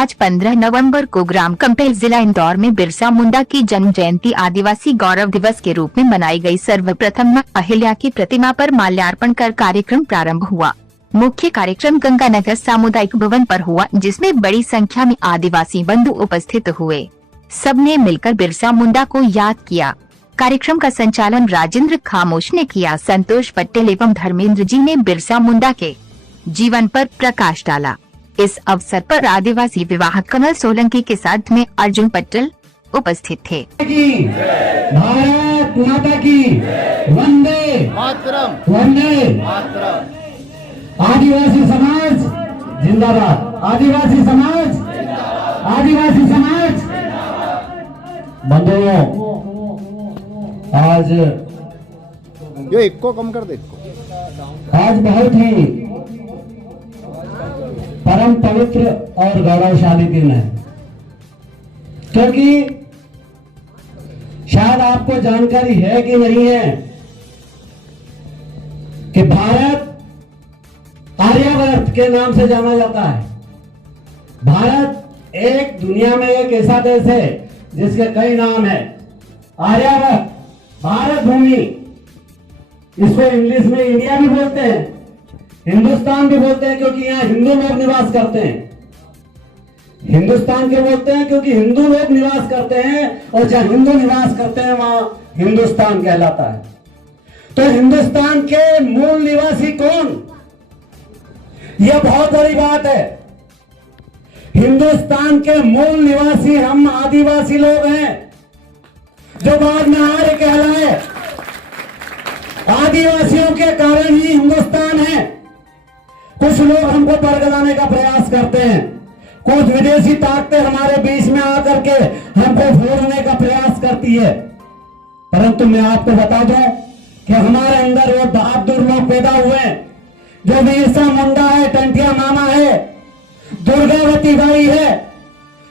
आज 15 नवंबर को ग्राम कंपेल जिला इंदौर में बिरसा मुंडा की जन्म जयंती आदिवासी गौरव दिवस के रूप में मनाई गई। सर्वप्रथम मां अहिल्या की प्रतिमा पर माल्यार्पण कर कार्यक्रम प्रारंभ हुआ। मुख्य कार्यक्रम गंगानगर सामुदायिक भवन पर हुआ, जिसमें बड़ी संख्या में आदिवासी बंधु उपस्थित हुए। सबने मिलकर बिरसा मुंडा को याद किया। कार्यक्रम का संचालन राजेंद्र खामोश ने किया। संतोष पटेल एवं धर्मेंद्र जी ने बिरसा मुंडा के जीवन पर प्रकाश डाला। इस अवसर पर आदिवासी विवाह कमल सोलंकी के साथ में अर्जुन पटेल उपस्थित थे। भारत माता की वंदे मातरम, वंदे मातरम। आदिवासी समाज जिंदाबाद, आदिवासी समाज, आदिवासी समाज। बंधुओं, आज ये एक को कम कर दे, आज बहुत ही परम पवित्र और गौरवशाली दिन है, क्योंकि शायद आपको जानकारी है कि नहीं है कि भारत आर्यवर्त के नाम से जाना जाता है। भारत एक दुनिया में एक ऐसा देश है जिसके कई नाम है। आर्यवर्त, भारत भूमि, इसको इंग्लिश में इंडिया भी बोलते हैं, हिंदुस्तान भी बोलते हैं, क्योंकि यहाँ हिंदू लोग निवास करते हैं। हिंदुस्तान क्यों बोलते हैं? क्योंकि हिंदू लोग निवास करते हैं, और जहां हिंदू निवास करते हैं वहां हिंदुस्तान कहलाता है। तो हिंदुस्तान के मूल निवासी कौन? यह बहुत बड़ी बात है। हिंदुस्तान के मूल निवासी हम आदिवासी लोग हैं, जो बाद में आर्य कहलाए। आदिवासियों के कारण ही हिंदुस्तान है। कुछ लोग हमको बरगलाने का प्रयास करते हैं, कुछ विदेशी ताकतें हमारे बीच में आकर के हमको फोड़ने का प्रयास करती है। परंतु मैं आपको बता दूं कि हमारे अंदर वो बहादुर लोग पैदा हुए हैं, जो बिरसा मुंडा है, टंटिया मामा है, दुर्गावती बाई है,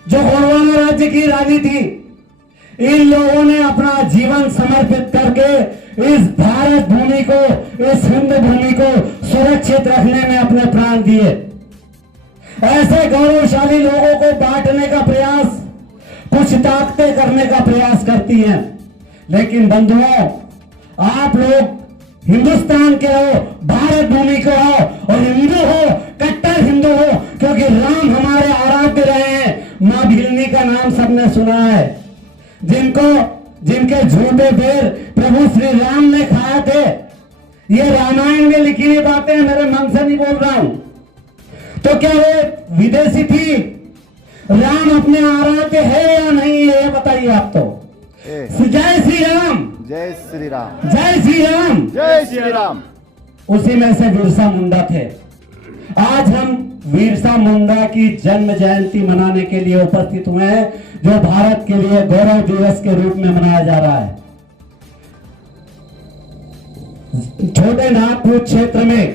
जो गोंडवाना राज्य की रानी थी। इन लोगों ने अपना जीवन समर्पित करके इस भारत भूमि को, इस हिंद भूमि को सुरक्षित रखने में अपने प्राण दिए। ऐसे गौरवशाली लोगों को बांटने का प्रयास कुछ ताकतें करने का प्रयास करती हैं। लेकिन बंधुओं, आप लोग हिंदुस्तान के हो, भारत भूमि के हो, और हिंदू हो, कट्टर हिंदू हो, क्योंकि राम हमारे आराध्य रहे हैं। मां भिलनी का नाम सबने सुना है, जिनके झूठे पैर प्रभु श्री राम ने खाए थे। ये रामायण में लिखी हुई बातें, मेरे मन से नहीं बोल रहा हूं। तो क्या वो विदेशी थी? राम अपने आराध्य है या नहीं है, ये बताइए आप। तो जय श्री राम, जय श्री राम, जय श्री राम, जय श्री राम। उसी में से बिरसा मुंडा थे। आज हम बिरसा मुंडा की जन्म जयंती मनाने के लिए उपस्थित हुए हैं, जो भारत के लिए गौरव दिवस के रूप में मनाया जा रहा है। छोटे नागपुर क्षेत्र में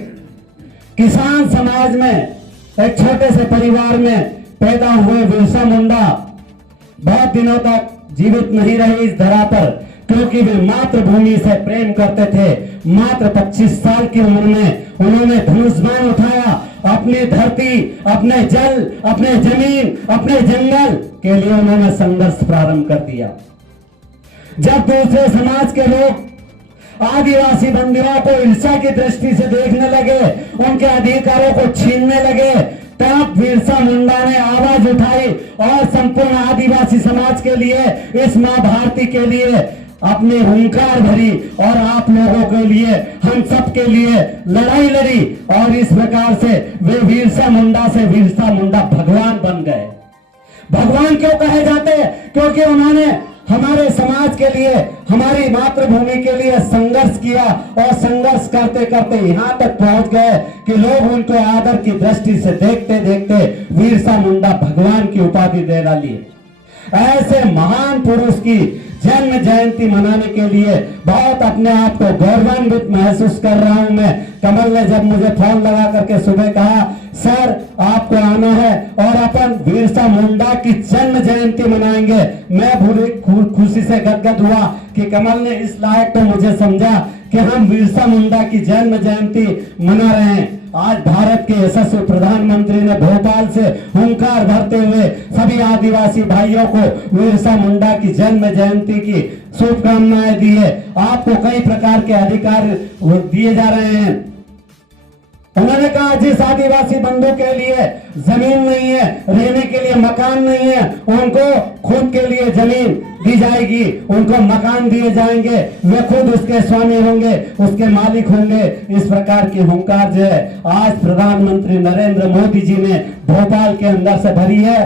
किसान समाज में एक छोटे से परिवार में पैदा हुए बिरसा मुंडा बहुत दिनों तक जीवित नहीं रहे इस धरा पर, क्योंकि वे मातृभूमि से प्रेम करते थे। मात्र 25 साल की उम्र में उन्होंने धनुष बाण उठाया। अपनी धरती, अपने जल, अपने जमीन, अपने जंगल के लिए उन्होंने संघर्ष प्रारंभ कर दिया। जब दूसरे समाज के लोग आदिवासी बंधुओं को ईर्ष्या की दृष्टि से देखने लगे, उनके अधिकारों को छीनने लगे, तब बिरसा मुंडा ने आवाज उठाई और संपूर्ण आदिवासी समाज के लिए, इस मां भारती के लिए अपनी हुंकार भरी, और आप लोगों के लिए, हम सब के लिए लड़ाई लड़ी। और इस प्रकार से वे बिरसा मुंडा से बिरसा मुंडा भगवान बन गए। भगवान क्यों कहे जाते? क्योंकि उन्होंने हमारे समाज के लिए, हमारी मातृभूमि के लिए संघर्ष किया, और संघर्ष करते करते यहाँ तक पहुंच गए कि लोग उनको आदर की दृष्टि से देखते देखते बिरसा मुंडा भगवान की उपाधि दे डाली। ऐसे महान पुरुष की जन्म जयंती मनाने के लिए बहुत अपने आप को गौरवान्वित महसूस कर रहा हूं मैं। कमल ने जब मुझे फोन लगा करके सुबह कहा, सर आपको आना है और अपन बिरसा मुंडा की जन्म जयंती मनाएंगे, मैं पूरी खुशी से गदगद हुआ कि कमल ने इस लायक तो मुझे समझा कि हम बिरसा मुंडा की जन्म जयंती मना रहे हैं। आज भारत के यशस्वी प्रधानमंत्री ने भोपाल से हुंकार भरते हुए सभी आदिवासी भाइयों को बिरसा मुंडा की जन्म जयंती की शुभकामनाएं दी है। आपको कई प्रकार के अधिकार दिए जा रहे हैं। उन्होंने कहा जिस आदिवासी बंधु के लिए जमीन नहीं है, रहने के लिए मकान नहीं है, उनको खुद के लिए जमीन दी जाएगी, उनको मकान दिए जाएंगे, वे खुद उसके स्वामी होंगे, उसके मालिक होंगे। इस प्रकार की हुंकार जो है आज प्रधानमंत्री नरेंद्र मोदी जी ने भोपाल के अंदर से भरी है।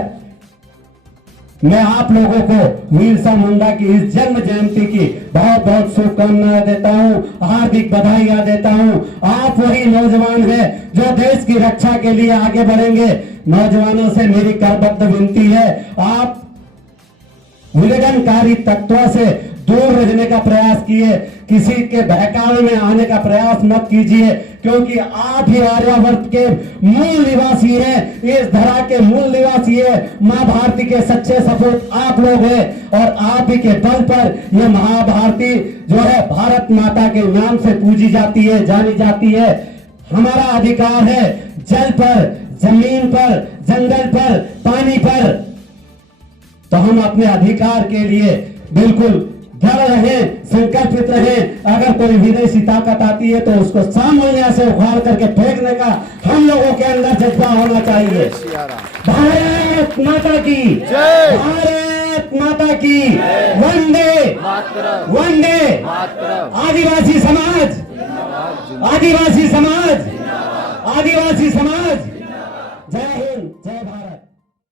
मैं आप लोगों को बिरसा मुंडा की इस जन्म जयंती की बहुत बहुत शुभकामनाएं देता हूं, हार्दिक बधाइयां देता हूं। आप वही नौजवान हैं जो देश की रक्षा के लिए आगे बढ़ेंगे। नौजवानों से मेरी करबद्ध विनती है, आप विघटनकारी तत्वों से दूर रहने का प्रयास किए, किसी के बहकावे में आने का प्रयास मत कीजिए, क्योंकि आप ही आर्यावर्त के मूल निवासी हैं, इस धरा के मूल निवासी है। मां भारती के सच्चे सपूत आप लोग हैं और आप ही के बल पर यह महाभारती जो है भारत माता के नाम से पूजी जाती है, जानी जाती है। हमारा अधिकार है जल पर, जमीन पर, जंगल पर, पानी पर, तो हम अपने अधिकार के लिए बिल्कुल डर रहे, संकल्पित रहे। अगर कोई विदेशी ताकत आती है तो उसको सामने से उखाड़ करके फेंकने का हम लोगों के अंदर जज्बा होना चाहिए। भारत माता की जय। भारत माता की वंदे मातरम। वंदे मातरम। आदिवासी समाज, आदिवासी समाज, आदिवासी समाज। जय हिंद, जय भारत।